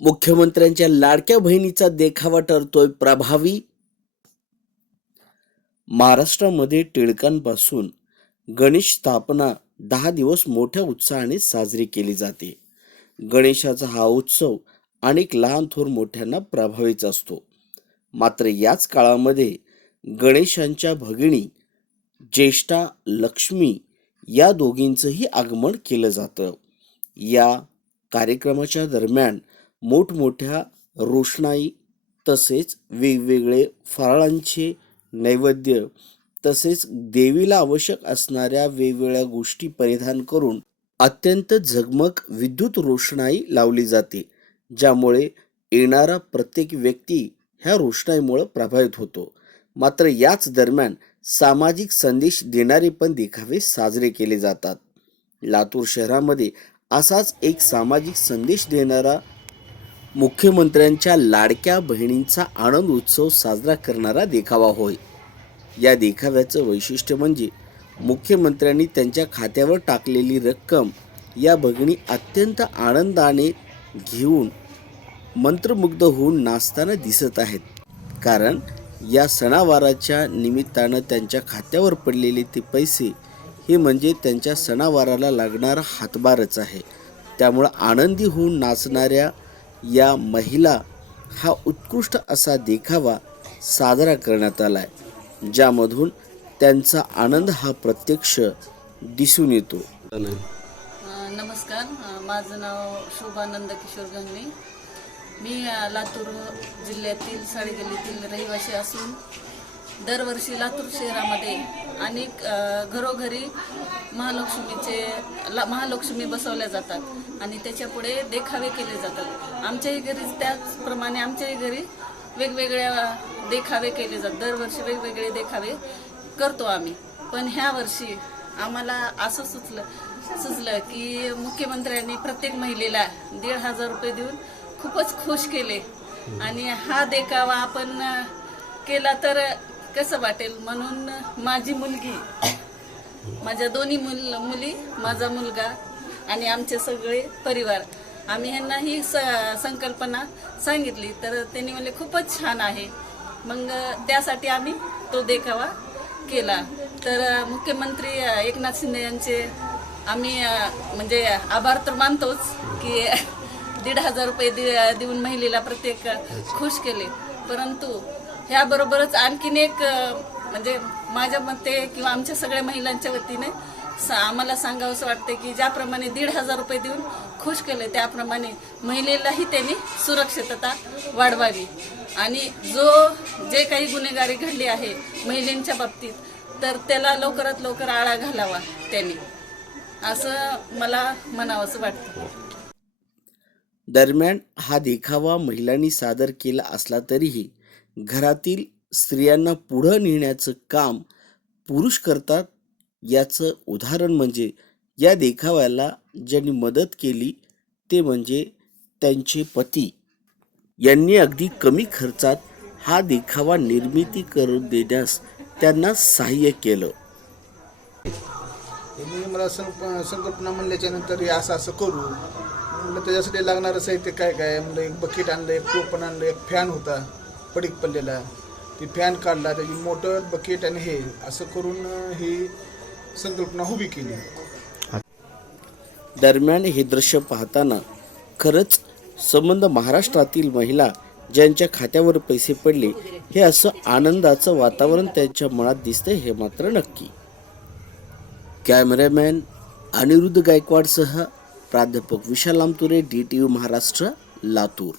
मुख्यमंत्र्यांच्या लाडक्या बहिणीचा देखावा ठरतोय प्रभावी. महाराष्ट्रामध्ये टिळकांपासून गणेश स्थापना 10 दिवस मोठ्या उत्साहाने साजरी केली जाते. गणेशाचा हा उत्सव अनेक लहान थोर मोठ्यांना प्रभावित असतो. मात्र याच काळामध्ये गणेशांच्या भगिनी ज्येष्ठा लक्ष्मी या दोघींचंही आगमन केलं जातं. या कार्यक्रमाच्या दरम्यान मोठमोठ्या रोषणाई तसेच वेगवेगळे फराळांचे नैवेद्य तसेच देवीला आवश्यक असणाऱ्या वेगवेगळ्या गोष्टी परिधान करून अत्यंत झगमग विद्युत रोषणाई लावली जाते, ज्यामुळे येणारा प्रत्येक व्यक्ती ह्या रोषणाईमुळे प्रभावित होतो. मात्र याच दरम्यान सामाजिक संदेश देणारे पण देखावे साजरे केले जातात. लातूर शहरामध्ये असाच एक सामाजिक संदेश देणारा मुख्यमंत्र्यांच्या लाडक्या बहिणींचा आनंद उत्सव साजरा करणारा देखावा होय. या देखाव्याचं वैशिष्ट्य म्हणजे मुख्यमंत्र्यांनी त्यांच्या खात्यावर टाकलेली रक्कम या भगिनी अत्यंत आनंदाने घेऊन मंत्रमुग्ध होऊन नाचताना दिसत आहेत. कारण या सणावाराच्या निमित्तानं त्यांच्या खात्यावर पडलेले ते पैसे हे म्हणजे त्यांच्या सणावाराला लागणारा हातभारच आहे. त्यामुळं आनंदी होऊन नाचणाऱ्या या महिला हा उत्कृष्ट असा देखावा साजरा करण्यात आला आहे, ज्यामधून त्यांचा आनंद हा प्रत्यक्ष दिसून येतो. नमस्कार, माझं नाव शोभानंद किशोर गंगणे. मी लातूर जिल्ह्यातील साळेगल्लीतील रहिवासी असून दरवर्षी लातूर शहरामध्ये अनेक घरोघरी महालक्ष्मी बसवल्या जातात आणि त्याच्यापुढे देखावे केले जातात. आमच्याही घरी त्याचप्रमाणे आमच्याही घरी वेगवेगळ्या देखावे केले जातात. दरवर्षी वेगवेगळे देखावे करतो आम्ही. पण ह्या वर्षी आम्हाला असं सुचलं की मुख्यमंत्र्यांनी प्रत्येक महिलेला 1,500 रुपये देऊन खूपच खुश केले आणि हा देखावा आपण केला तर कसं वाटेल, म्हणून माझी मुलगी, माझ्या दोन्ही मुली, माझा मुलगा आणि आमचे सगळे परिवार, आम्ही ह्यांना ही संकल्पना सांगितली तर त्यांनी म्हणले खूपच छान आहे. मग त्यासाठी आम्ही तो देखावा केला. तर मुख्यमंत्री एकनाथ शिंदे यांचे आम्ही म्हणजे आभार तर मानतोच की 1,500 रुपये देऊन महिलेला प्रत्येक खुश केले. परंतु ह्याबरोबरच आणखीन एक म्हणजे माझ्या मते किंवा आमच्या सगळ्या महिलांच्या वतीने आम्हाला सांगावंसं वाटते की ज्याप्रमाणे 1,500 रुपये देऊन खुश केले त्याप्रमाणे महिलेलाही त्यांनी सुरक्षितता वाढवावी आणि जे काही गुन्हेगारी घडली आहे महिलांच्या बाबतीत तर त्याला लवकरात लवकर आळा घालावा त्यांनी, असं मला म्हणावंसं वाटतं. दरम्यान हा देखावा महिलांनी सादर केला असला तरीही घरातील स्त्रियांना पुढं नेण्याचं काम पुरुष करतात. याचं उदाहरण म्हणजे या देखाव्याला ज्यांनी मदत केली ते म्हणजे त्यांचे पती. यांनी अगदी कमी खर्चात हा देखावा निर्मिती करून देण्यास त्यांना सहाय्य केलं. मला संकल्पना म्हणल्याच्या नंतर असं करू म्हणलं. त्याच्यासाठी लागणारं साहित्य काय काय म्हणलं, एक बकेट आणलं, एक टोपण आणलं, एक फॅन होता पडीक पडलेला, ती फॅन काढला, त्याची मोटर बकेट आणि हे असं करून ही संकल्पना उभी केली. दरम्यान हे दृश्य पाहताना खरंच संबंध महाराष्ट्रातील महिला ज्यांच्या खात्यावर पैसे पडले हे असं आनंदाचं वातावरण त्यांच्या मनात दिसतंय हे मात्र नक्की. कॅमेरामॅन अनिरुद्ध गायकवाडसह प्राध्यापक विशाल आमतुरे, DTV महाराष्ट्र, लातूर.